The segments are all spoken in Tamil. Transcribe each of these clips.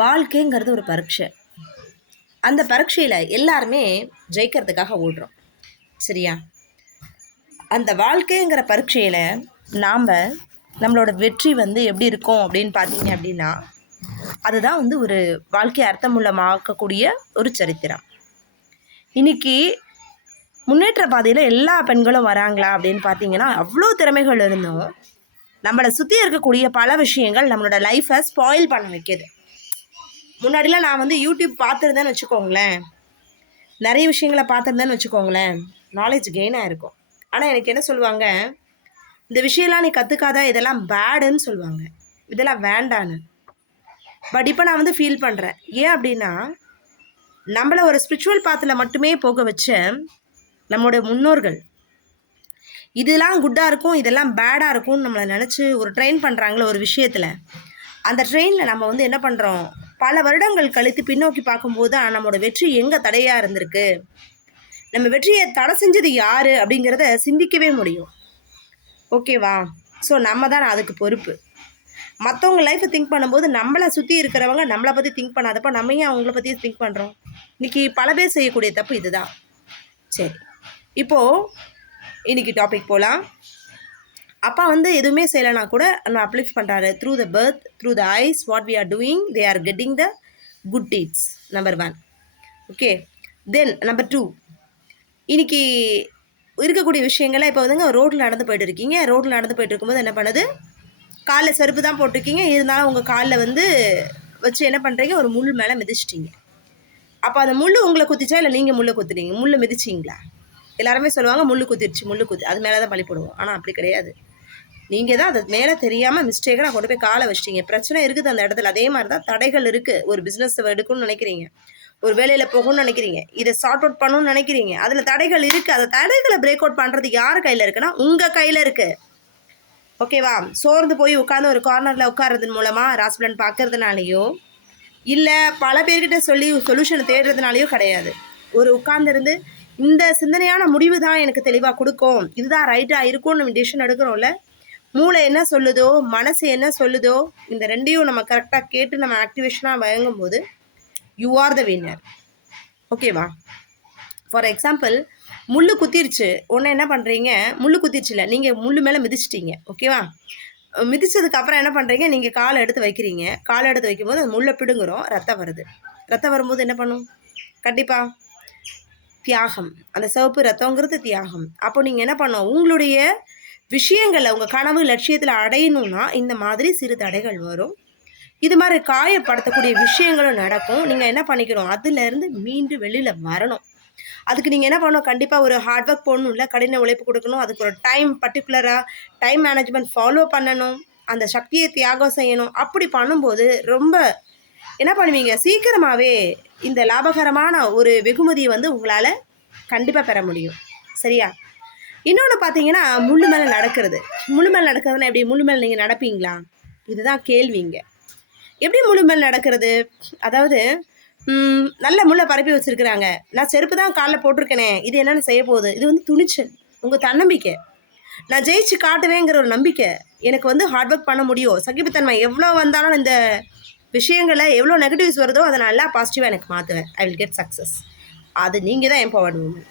வாழ்க்கைங்கிறது ஒரு பரீட்சை. அந்த பரீட்சையில் எல்லாருமே ஜெயிக்கிறதுக்காக ஓடுறோம். சரியா? அந்த வாழ்க்கைங்கிற பரீட்சையில் நாம் நம்மளோட வெற்றி எப்படி இருக்கும் அப்படின்னு பார்த்தீங்க அப்படின்னா, அதுதான் ஒரு வாழ்க்கை அர்த்தமுள்ளமாக்கக்கூடிய ஒரு சரித்திரம். இன்னைக்கு முன்னேற்ற பாதையில் எல்லா பெண்களும் வராங்களா அப்படின்னு பார்த்தீங்கன்னா, அவ்வளோ திறமைகள் இருந்தும் நம்மளை சுற்றி இருக்கக்கூடிய பல விஷயங்கள் நம்மளோட லைஃப்பை ஸ்பாயில் பண்ண வைக்கிது. முன்னாடிலாம் நான் யூடியூப் பார்த்துருந்தேன்னு வச்சுக்கோங்களேன், நிறைய விஷயங்களை பார்த்துருந்தேன்னு வச்சுக்கோங்களேன், நாலேஜ் கெயின் ஆகிருக்கும். ஆனால் எனக்கு என்ன சொல்லுவாங்க, இந்த விஷயம்லாம் நீ கற்றுக்காத, இதெல்லாம் பேடுன்னு சொல்லுவாங்க, இதெல்லாம் வேண்டான்னு. பட் இப்போ நான் ஃபீல் பண்ணுறேன். ஏன் அப்படின்னா, நம்மளை ஒரு ஸ்பிரிச்சுவல் பாத்தில் மட்டுமே போக வச்ச நம்மளோட முன்னோர்கள் இதெல்லாம் குட்டாக இருக்கும், இதெல்லாம் பேடாக இருக்கும்னு நம்மளை நினச்சி ஒரு ட்ரெயின் பண்ணுறாங்களே ஒரு விஷயத்தில். அந்த ட்ரெயினில் நம்ம என்ன பண்ணுறோம், பல வருடங்கள் கழித்து பின்னோக்கி பார்க்கும்போது தான் நம்மளோட வெற்றி எங்கே தடையாக இருந்திருக்கு, நம்ம வெற்றியை தடை செஞ்சது யார் அப்படிங்கிறத சிந்திக்கவே முடியும். ஓகேவா? ஸோ நம்ம தான் அதுக்கு பொறுப்பு. மற்றவங்க லைஃப்பை திங்க் பண்ணும்போது நம்மளை சுற்றி இருக்கிறவங்க நம்மளை பற்றி திங்க் பண்ணாதப்போ நம்ம ஏன் அவங்கள பற்றி திங்க் பண்ணுறோம்? இன்றைக்கி பல பேர் செய்யக்கூடிய தப்பு இதுதான். சரி, இப்போது இன்றைக்கி டாபிக் போகலாம். அப்பா எதுவுமே செய்யலைனா கூட நம்ம அப்லிஃப்ட் பண்ணுறாரு. Through the birth, through the eyes, what we are doing, they are getting the good deeds. Number 1. Okay, then number 2, இன்றைக்கி இருக்கக்கூடிய விஷயங்கள்லாம் இப்போ ரோட்டில் நடந்து போய்ட்டு இருக்கீங்க. ரோட்டில் நடந்து போய்ட்டு இருக்கும்போது என்ன பண்ணுது, காலில் செருப்பு தான் போட்டிருக்கீங்க, இருந்தாலும் உங்கள் காலில் வச்சு என்ன பண்ணுறீங்க, ஒரு முள் மேலே மிதிச்சிட்டிங்க. அப்போ அந்த முள் உங்களை குத்திச்சா இல்லை நீங்கள் முள்ளை குத்துறீங்க? முள்ளை மிதிச்சிங்களா? எல்லாருமே சொல்லுவாங்க முள் குத்திருச்சு, முள் குத்தி, அது மேலே தான் பழி போடுவோம். ஆனால் அப்படி கிடையாது. நீங்கள் தான் அது மேலே தெரியாமல் மிஸ்டேக்காக கொண்டு போய் காலை வச்சிட்டிங்க. பிரச்சனை இருக்குது அந்த இடத்துல. அதே மாதிரி தான் தடைகள் இருக்குது. ஒரு பிஸ்னஸ் எடுக்கணும்னு நினைக்கிறீங்க, ஒரு வேலையில் போகணும்னு நினைக்கிறீங்க, இதை சார்ட் அவுட் பண்ணணும்னு நினைக்கிறீங்க, அதில் தடைகள் இருக்குது. அந்த தடைகளை பிரேக் அவுட் பண்ணுறது யார் கையில் இருக்குன்னா, உங்கள் கையில் இருக்குது. ஓகேவா? சோர்ந்து போய் உட்காந்து ஒரு கார்னரில் உட்கார்றதன் மூலமாக ராசிபலன் பார்க்கறதுனாலையோ இல்லை பல பேர்கிட்ட சொல்லி சொல்யூஷனை தேடுறதுனாலையோ கிடையாது. ஒரு உட்கார்ந்துருந்து இந்த சிந்தனையான முடிவு தான் எனக்கு தெளிவாக கொடுக்கும், இதுதான் ரைட்டாக இருக்கும்னு நம்ம டிசிஷன் எடுக்கிறோம்ல, மூளை என்ன சொல்லுதோ, மனசு என்ன சொல்லுதோ, இந்த ரெண்டையும் நம்ம கரெக்டாக கேட்டு நம்ம ஆக்டிவேஷனாக வழங்கும்போது யூ ஆர் த வின்னர். ஓகேவா? ஃபார் எக்ஸாம்பிள், முள் குத்திருச்சு, ஒன்று என்ன பண்ணுறீங்க, முள் குத்திருச்சு இல்லை, நீங்கள் முள் மேலே மிதிச்சிட்டிங்க. ஓகேவா? மிதிச்சதுக்கப்புறம் என்ன பண்ணுறீங்க, நீங்கள் காலை எடுத்து வைக்கிறீங்க. காலை எடுத்து வைக்கும்போது அந்த முள்ளை பிடுங்குறோம், ரத்தம் வருது. ரத்தம் வரும்போது என்ன பண்ணும், கண்டிப்பாக தியாகம். அந்த சிவப்பு ரத்தங்கிறது தியாகம். அப்போ நீங்கள் என்ன பண்ணணும், உங்களுடைய விஷயங்களை உங்கள் கனவு லட்சியத்தில் அடையணும்னா இந்த மாதிரி சிறு தடைகள் வரும். இது மாதிரி காயப்படுத்தக்கூடிய விஷயங்களும் நடக்கும். நீங்கள் என்ன பண்ணிக்கணும், அதுலேருந்து மீண்டு வெளியில் வரணும். அதுக்கு நீங்கள் என்ன பண்ணணும், கண்டிப்பாக ஒரு ஹார்ட் ஒர்க் போடணும், இல்லை கடின உழைப்பு கொடுக்கணும். அதுக்கு ஒரு டைம், பர்டிகுலராக டைம் மேனேஜ்மெண்ட் ஃபாலோ பண்ணணும், அந்த சக்தியை தியாகம் செய்யணும். அப்படி பண்ணும்போது ரொம்ப என்ன பண்ணுவீங்க, சீக்கிரமாகவே இந்த லாபகரமான ஒரு வெகுமதியை உங்களால் கண்டிப்பாக பெற முடியும். சரியா? இன்னொன்று பார்த்தீங்கன்னா, முள்ளு மேலே நடக்கிறது. முள்ளு மேலே நடக்கிறதுனா எப்படி, முள்ளு மேலே நீங்கள் நடப்பீங்களா? இதுதான் கேள்விங்க. எப்படி முள்ளு மேலே நடக்கிறது? அதாவது நல்ல முள்ளை பரப்பி வச்சுருக்குறாங்க, நான் செருப்பு தான் காலில் போட்டிருக்கேனே, இது என்னென்னு செய்ய போகுது. இது துணிச்சல், உங்கள் தன்னம்பிக்கை. நான் ஜெயிச்சு காட்டுவேங்கிற ஒரு நம்பிக்கை. எனக்கு ஹார்ட் ஒர்க் பண்ண முடியும், சகிப்புத்தன்மை. எவ்வளோ வந்தாலும் இந்த விஷயங்களை எவ்வளோ நெகட்டிவ்ஸ் வருதோ அதை நான் எல்லாம் பாசிட்டிவாக எனக்கு மாற்றுவேன். I will get success. அது நீங்கள் தான் எம்பவர்ட் உமன்.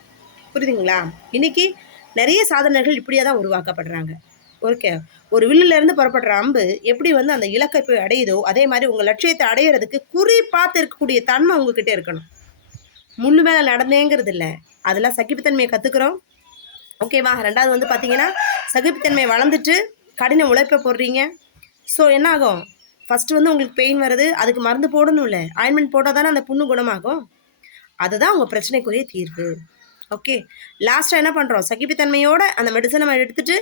புரியுதுங்களா? இன்றைக்கி நிறைய சாதனைகள் இப்படியே தான் உருவாக்கப்படுறாங்க. ஓகே, ஒரு வில்லிலேருந்து புறப்படுற அம்பு எப்படி அந்த இலக்கை போய் அடையுதோ, அதே மாதிரி உங்கள் லட்சியத்தை அடையிறதுக்கு குறி பார்த்து இருக்கக்கூடிய தன்மை உங்ககிட்ட இருக்கணும். முள்ளு மேலே நடந்தேங்கிறது இல்லை, அதெல்லாம் சகிப்புத்தன்மையை கற்றுக்குறோம். ஓகேவா? 2வது பார்த்தீங்கன்னா, சகிப்புத்தன்மை வளர்ந்துட்டு கடின உழைப்பை போடுறீங்க. ஸோ என்ன ஆகும், ஃபஸ்ட்டு உங்களுக்கு பெயின் வருது, அதுக்கு மருந்து போடணும், இல்லை ஆயின்மெண்ட் போட்டால் தானே அந்த புண்ணு குணமாகும். அதுதான் உங்கள் பிரச்சனைக்குரிய தீர்வு. ஓகே, லாஸ்ட்டாக என்ன பண்ணுறோம், சகிப்புத்தன்மையோட அந்த மெடிசனை நம்ம எடுத்துகிட்டு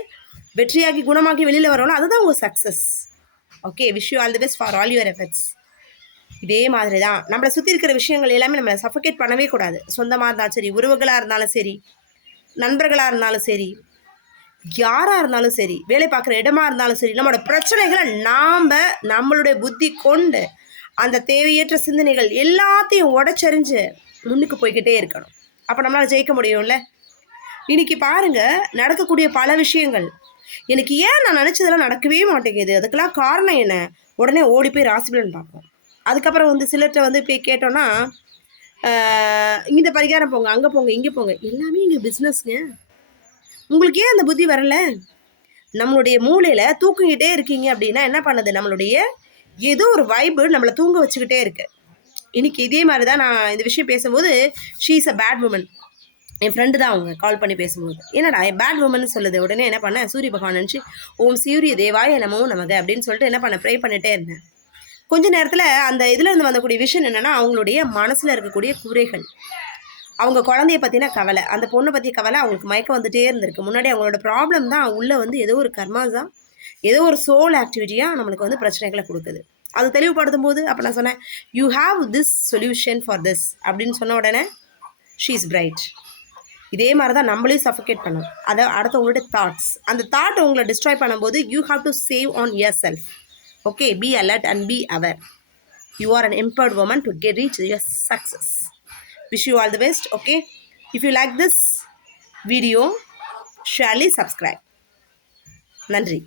வெற்றியாகி குணமாக்கி வெளியில் வரோம்னா அதுதான் உங்கள் success. Okay, wish you all the best for all your efforts. இதே மாதிரி தான் நம்மளை சுற்றி இருக்கிற விஷயங்கள் எல்லாமே நம்மளை சஃபோகேட் பண்ணவே கூடாது. சொந்தமாக இருந்தாலும் சரி, உறவுகளாக இருந்தாலும் சரி, நண்பர்களாக இருந்தாலும் சரி, யாராக இருந்தாலும் சரி, வேலை பார்க்குற இடமா இருந்தாலும் சரி, நம்மளோட பிரச்சனைகளை நாம் நம்மளுடைய புத்தி கொண்டு அந்த தேவையற்ற சிந்தனைகள் எல்லாத்தையும் உடச்செறிஞ்சு முன்னுக்கு போய்கிட்டே இருக்கணும். அப்போ நம்மளால் ஜெயிக்க முடியும்ல. இன்றைக்கி பாருங்கள், நடக்கக்கூடிய பல விஷயங்கள் எனக்கு ஏன் நான் நினச்சதெல்லாம் நடக்கவே மாட்டேங்குது, அதுக்கெல்லாம் காரணம் என்ன, உடனே ஓடி போய் ராசிபலன் பார்ப்போம். அதுக்கப்புறம் வந்து சிலர்கிட்ட வந்து போய் கேட்டோன்னா இந்த பரிகாரம் போங்க, அங்கே போங்க, இங்கே போங்க, எல்லாமே இங்கே பிஸ்னஸ்ங்க. உங்களுக்கு ஏன் அந்த புத்தி வரல? நம்மளுடைய மூளையில் தூக்கிக்கிட்டே இருக்கீங்க அப்படின்னா என்ன பண்ணுது? நம்மளுடைய ஏதோ ஒரு வைப்பு நம்மளை தூங்க வச்சுக்கிட்டே இருக்கு. இன்னைக்கு இதே மாதிரி தான் நான் இந்த விஷயம் பேசும்போது she is a bad woman. என் ஃப்ரெண்டு தான் அவங்க கால் பண்ணி பேசும்போது, என்னடா பேட் உமன் சொல்லுது. உடனே என்ன பண்ணேன், சூரிய பகவான் நினச்சி ஓம் சூரிய தேவாய நமோ நமக அப்படின்னு சொல்லிட்டு என்ன பண்ணேன், ப்ரே பண்ணிட்டே இருந்தேன். கொஞ்ச நேரத்தில் அந்த இதில் இருந்து வந்தக்கூடிய விஷயம் என்னென்னா, அவங்களுடைய மனசில் இருக்கக்கூடிய குறைகள், அவங்க குழந்தைய பற்றின கவலை, அந்த பொண்ணை பற்றி கவலை, அவங்களுக்கு மயக்கம் வந்துகிட்டே இருந்திருக்கு. முன்னாடி அவங்களோட ப்ராப்ளம் தான் உள்ளே வந்து ஏதோ ஒரு கர்மாஸ் தான், ஏதோ ஒரு சோல் ஆக்டிவிட்டியாக நம்மளுக்கு வந்து பிரச்சனைகளை கொடுக்குது. அது தெளிவுபடுத்தும் போது அப்போ நான் சொன்னேன், you have this solution for this அப்படின்னு சொன்ன உடனே ஷீ இஸ் பிரைட். இதே மாதிரி தான் நம்மளையும் சஃபோகேட் பண்ணும். அதை அடுத்தவங்களுடைய தாட்ஸ், அந்த தாட் உங்களை டிஸ்ட்ராய் பண்ணும்போது you have to save on yourself. Okay, be alert and be aware. You are an empowered woman to reach your success. Wish you all the best. Okay, if you like this video, surely subscribe. நன்றி.